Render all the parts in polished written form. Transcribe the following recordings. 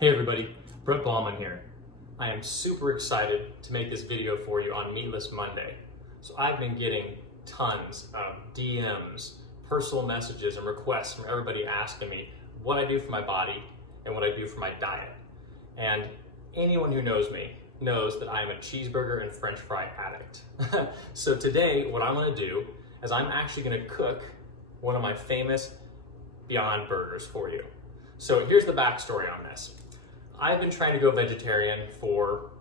Hey everybody, Brett Ballman here. I am super excited to make this video for you on Meatless Monday. So I've been getting tons of DMs, personal messages, and requests from everybody asking me what I do for my body and what I do for my diet. And anyone who knows me knows that I am a cheeseburger and French fry addict. So today, what I'm gonna do is I'm actually gonna cook one of my famous Beyond Burgers for you. So here's the backstory on this. I've been trying to go vegetarian for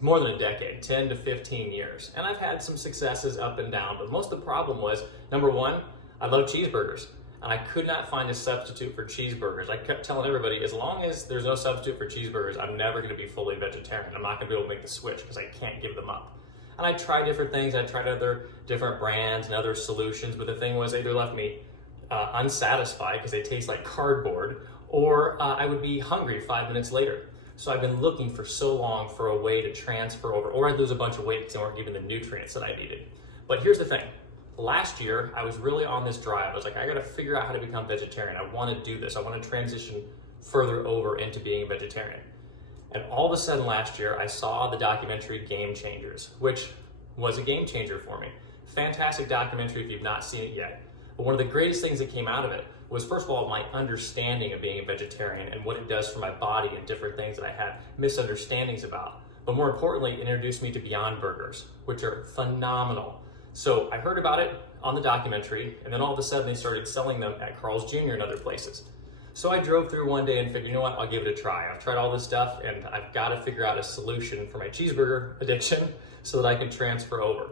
more than a decade, 10 to 15 years. And I've had some successes up and down, but most of the problem was, number one, I love cheeseburgers. And I could not find a substitute for cheeseburgers. I kept telling everybody, as long as there's no substitute for cheeseburgers, I'm never gonna be fully vegetarian. I'm not gonna be able to make the switch because I can't give them up. And I tried different things. I tried other different brands and other solutions, but the thing was they either left me unsatisfied because they taste like cardboard, or I would be hungry 5 minutes later. So I've been looking for so long for a way to transfer over, or I'd lose a bunch of weight because they weren't giving the nutrients that I needed. But here's the thing. Last year, I was really on this drive. I was like, I gotta figure out how to become vegetarian. I wanna do this. I wanna transition further over into being a vegetarian. And all of a sudden last year, I saw the documentary Game Changers, which was a game changer for me. Fantastic documentary if you've not seen it yet. But one of the greatest things that came out of it was, first of all, my understanding of being a vegetarian and what it does for my body and different things that I had misunderstandings about. But more importantly, it introduced me to Beyond Burgers, which are phenomenal. So I heard about it on the documentary, and then all of a sudden they started selling them at Carl's Jr. and other places. So I drove through one day and figured, you know what, I'll give it a try. I've tried all this stuff and I've got to figure out a solution for my cheeseburger addiction so that I can transfer over.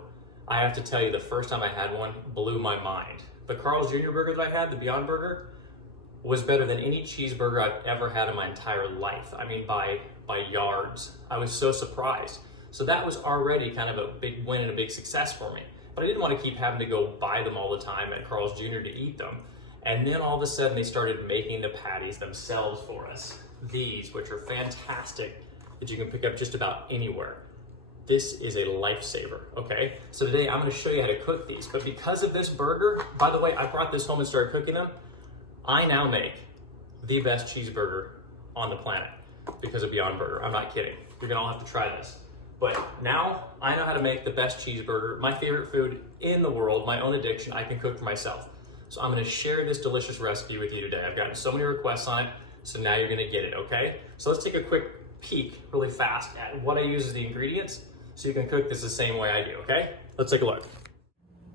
I have to tell you, the first time I had one blew my mind. The Carl's Jr. burger that I had, the Beyond Burger, was better than any cheeseburger I've ever had in my entire life. I mean, by yards. I was so surprised. So that was already kind of a big win and a big success for me. But I didn't want to keep having to go buy them all the time at Carl's Jr. to eat them. And then all of a sudden they started making the patties themselves for us. These, which are fantastic, that you can pick up just about anywhere. This is a lifesaver, okay? So today I'm gonna show you how to cook these, but because of this burger, by the way, I brought this home and started cooking them, I now make the best cheeseburger on the planet because of Beyond Burger. I'm not kidding. You're gonna all have to try this. But now I know how to make the best cheeseburger, my favorite food in the world, my own addiction, I can cook for myself. So I'm gonna share this delicious recipe with you today. I've gotten so many requests on it, so now you're gonna get it, okay? So let's take a quick peek really fast at what I use as the ingredients so you can cook this the same way I do, okay? Let's take a look.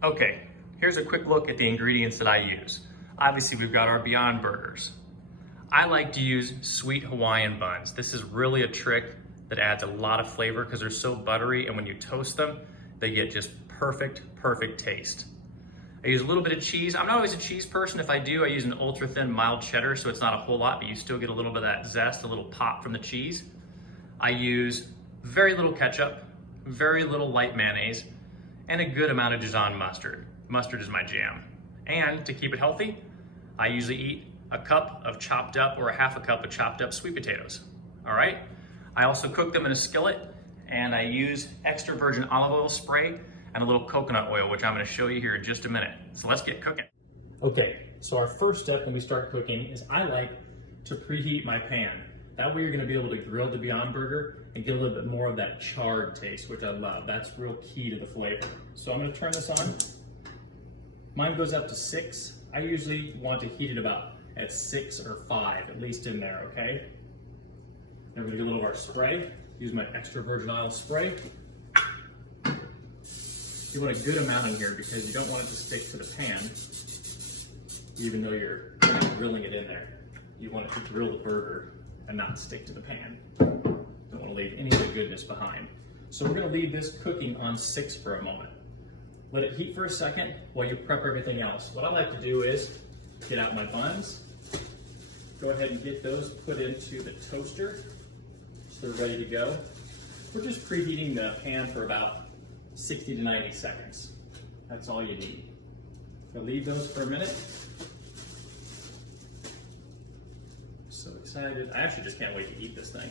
Okay, here's a quick look at the ingredients that I use. Obviously, we've got our Beyond Burgers. I like to use sweet Hawaiian buns. This is really a trick that adds a lot of flavor because they're so buttery, and when you toast them, they get just perfect taste. I use a little bit of cheese. I'm not always a cheese person. If I do, I use an ultra thin mild cheddar, so it's not a whole lot, but you still get a little bit of that zest, a little pop from the cheese. I use very little ketchup, very little light mayonnaise, and a good amount of Dijon mustard. Mustard is my jam. And to keep it healthy, I usually eat a cup of chopped up or a half a cup of chopped up sweet potatoes, all right? I also cook them in a skillet, and I use extra virgin olive oil spray and a little coconut oil, which I'm gonna show you here in just a minute. So let's get cooking. Okay, so our first step when we start cooking is I like to preheat my pan. That way you're gonna be able to grill the Beyond Burger and get a little bit more of that charred taste, which I love. That's real key to the flavor. So I'm gonna turn this on. Mine goes up to 6. I usually want to heat it about at 6 or 5, at least in there, okay? Then we're gonna do a little of our spray. Use my extra virgin olive spray. You want a good amount in here because you don't want it to stick to the pan, even though you're grilling it in there. You want it to grill the burger and not stick to the pan. Don't want to leave any of the goodness behind. So we're going to leave this cooking on 6 for a moment. Let it heat for a second while you prep everything else. What I like to do is get out my buns, go ahead and get those put into the toaster so they're ready to go. We're just preheating the pan for about 60 to 90 seconds. That's all you need. So leave those for a minute. So excited. I actually just can't wait to eat this thing.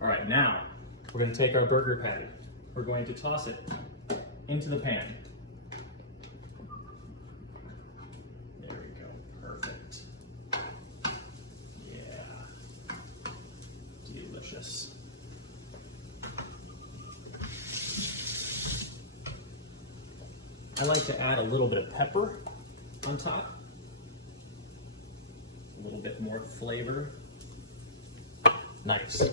All right, now we're going to take our burger patty. We're going to toss it into the pan. There we go. Perfect. Yeah. delicious. I like to add a little bit of pepper on top. A little bit more flavor. Nice.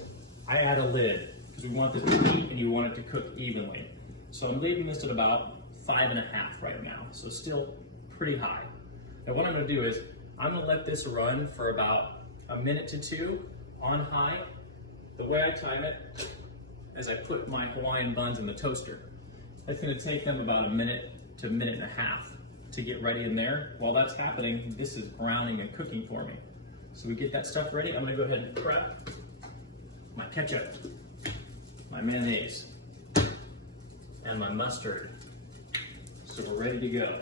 I add a lid because we want this to heat and you want it to cook evenly. So I'm leaving this at about 5.5 right now, so still pretty high. Now what I'm gonna do is, I'm gonna let this run for about 1 to 2 minutes on high. The way I time it is I put my Hawaiian buns in the toaster. It's gonna take them about 1 to 1.5 minutes to get ready in there. While that's happening, this is browning and cooking for me. So we get that stuff ready, I'm gonna go ahead and prep my ketchup, my mayonnaise, and my mustard. So we're ready to go.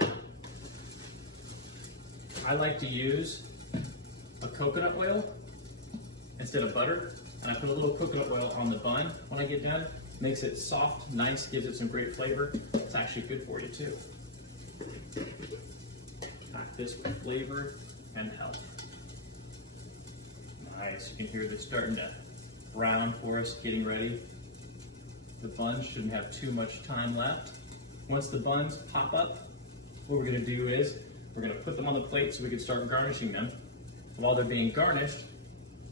I like to use a coconut oil instead of butter, and I put a little coconut oil on the bun when I get done. Makes it soft, nice, gives it some great flavor. It's actually good for you too. Pack this with flavor and health. Nice, you can hear this starting to brown for us, getting ready. The buns shouldn't have too much time left. Once the buns pop up, what we're gonna do is, we're gonna put them on the plate so we can start garnishing them. While they're being garnished,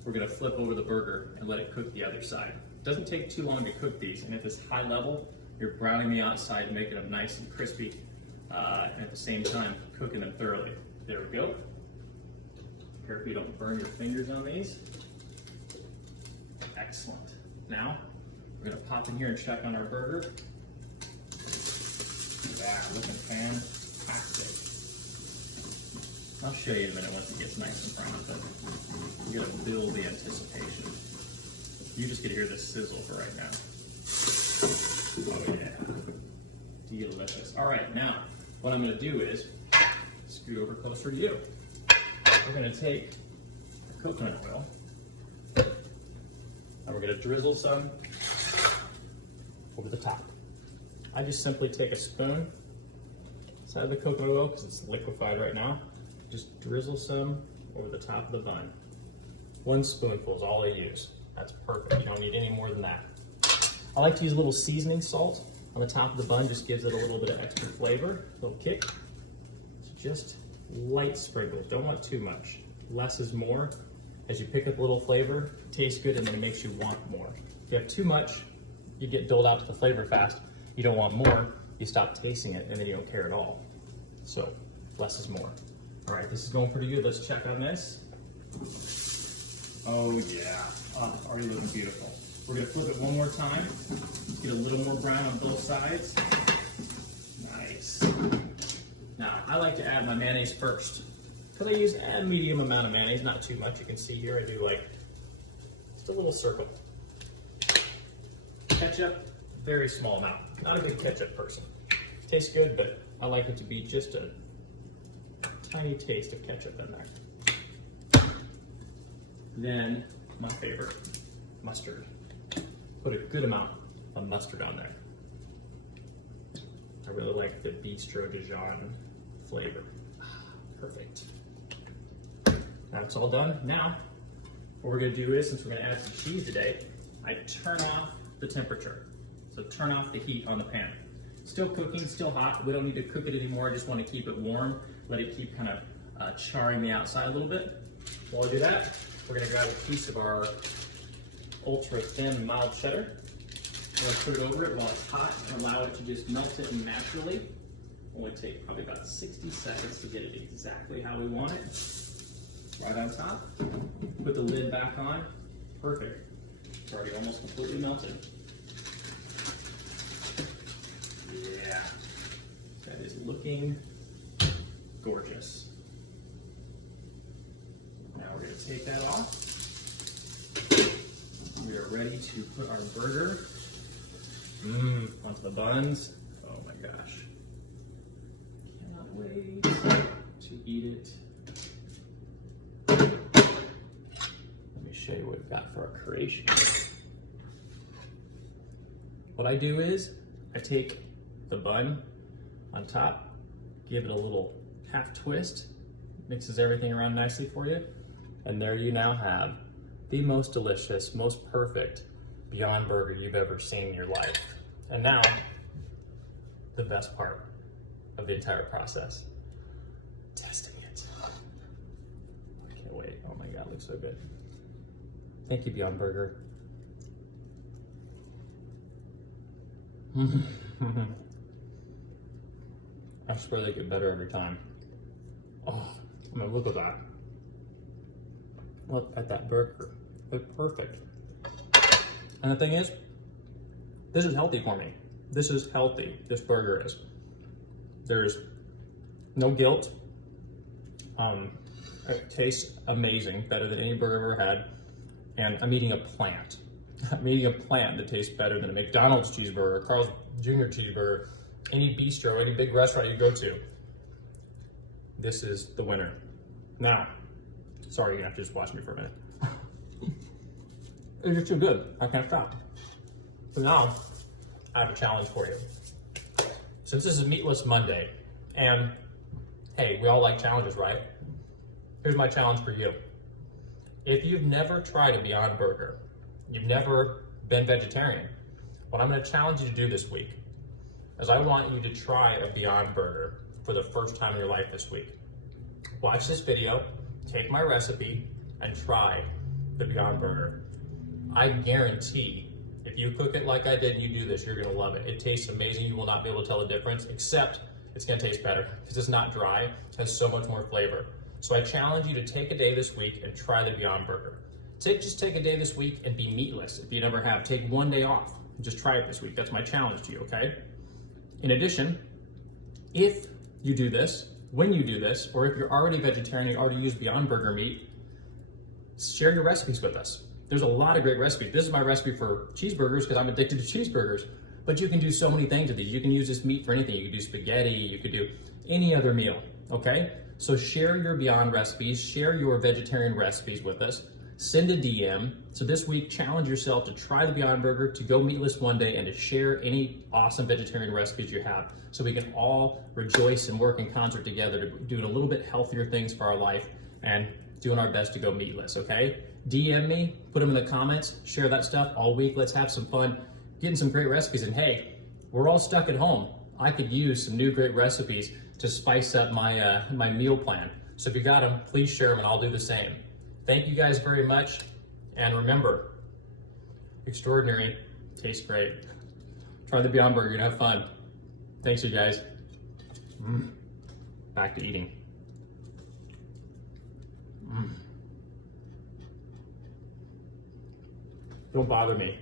we're gonna flip over the burger and let it cook the other side. It doesn't take too long to cook these, and at this high level, you're browning the outside, making them nice and crispy, and at the same time, cooking them thoroughly. There we go. Careful you don't burn your fingers on these. Excellent. Now, we're gonna pop in here and check on our burger. Yeah, looking fantastic. I'll show you in a minute once it gets nice and brown, but we're gonna build the anticipation. You just get to hear the sizzle for right now. Oh yeah, delicious. All right, now, what I'm gonna do is, scoot over closer to you. We're gonna take coconut oil, and we're gonna drizzle some over the top. I just simply take a spoon inside of the coconut oil, because it's liquefied right now. Just drizzle some over the top of the bun. 1 spoonful is all I use. That's perfect. You don't need any more than that. I like to use a little seasoning salt on the top of the bun, just gives it a little bit of extra flavor, a little kick. So just light sprinkles, don't want too much. Less is more. As you pick up a little flavor, it tastes good and then it makes you want more. If you have too much, you get doled out to the flavor fast. You don't want more, you stop tasting it and then you don't care at all. So less is more. All right, this is going pretty good. Let's check on this. Oh yeah, already looking beautiful. We're gonna flip it one more time. Get a little more brown on both sides. Nice. Now, I like to add my mayonnaise first. Because I use a medium amount of mayonnaise, not too much. You can see here I do like just a little circle. Ketchup, very small amount. Not a big ketchup person. Tastes good, but I like it to be just a tiny taste of ketchup in there. Then, my favorite, mustard. Put a good amount of mustard on there. I really like the Bistro Dijon flavor. Perfect. Now it's all done. Now, what we're gonna do is, since we're gonna add some cheese today, I turn off the temperature. So turn off the heat on the pan. Still cooking, still hot. We don't need to cook it anymore. I just want to keep it warm. Let it keep kind of charring the outside a little bit. While I do that, we're gonna grab a piece of our ultra thin mild cheddar. I'm gonna put it over it while it's hot and allow it to just melt it naturally. Only take probably about 60 seconds to get it exactly how we want it. Right on top. Put the lid back on. Perfect. It's already almost completely melted. Yeah. That is looking gorgeous. Now we're going to take that off. We are ready to put our burger onto the buns. Oh my gosh. Cannot wait to eat it. Let me show you what we've got for our creation. What I do is I take the bun on top, give it a little half twist, mixes everything around nicely for you, and there you now have the most delicious, most perfect Beyond Burger you've ever seen in your life. And now, the best part of the entire process, testing it. I can't wait. Oh my God, it looks so good. Thank you, Beyond Burger. I swear they get better every time. Oh, I mean, look at that. Look at that burger. It's perfect. And the thing is, this is healthy for me. This is healthy, this burger is. There's no guilt. It tastes amazing, better than any burger I've ever had. And I'm eating a plant. I'm eating a plant that tastes better than a McDonald's cheeseburger, Carl's Jr. cheeseburger, any bistro, any big restaurant you go to. This is the winner. Now, sorry, you're gonna have to just watch me for a minute. It's just too good, I can't stop. So now, I have a challenge for you. Since this is Meatless Monday, and hey, we all like challenges, right? Here's my challenge for you. If you've never tried a Beyond Burger, you've never been vegetarian, what I'm gonna challenge you to do this week is I want you to try a Beyond Burger for the first time in your life this week. Watch this video, take my recipe, and try the Beyond Burger. I guarantee if you cook it like I did and you do this, you're gonna love it. It tastes amazing. You will not be able to tell the difference, except it's gonna taste better because it's not dry, it has so much more flavor. So I challenge you to take a day this week and try the Beyond Burger. Just take a day this week and be meatless. If you never have, take one day off and just try it this week. That's my challenge to you, okay? In addition, if you do this, when you do this, or if you're already vegetarian, you already use Beyond Burger meat, share your recipes with us. There's a lot of great recipes. This is my recipe for cheeseburgers because I'm addicted to cheeseburgers, but you can do so many things with these. You can use this meat for anything. You could do spaghetti, you could do any other meal, okay? So share your Beyond recipes, share your vegetarian recipes with us, send a DM. So this week, challenge yourself to try the Beyond Burger, to go meatless one day, and to share any awesome vegetarian recipes you have so we can all rejoice and work in concert together to doing a little bit healthier things for our life and doing our best to go meatless, okay? DM me, put them in the comments, share that stuff all week. Let's have some fun, getting some great recipes. And hey, we're all stuck at home. I could use some new great recipes to spice up my, my meal plan. So if you got them, please share them and I'll do the same. Thank you guys very much. And remember, extraordinary tastes great. Try the Beyond Burger, you're gonna have fun. Thanks you guys. Back to eating. Don't bother me.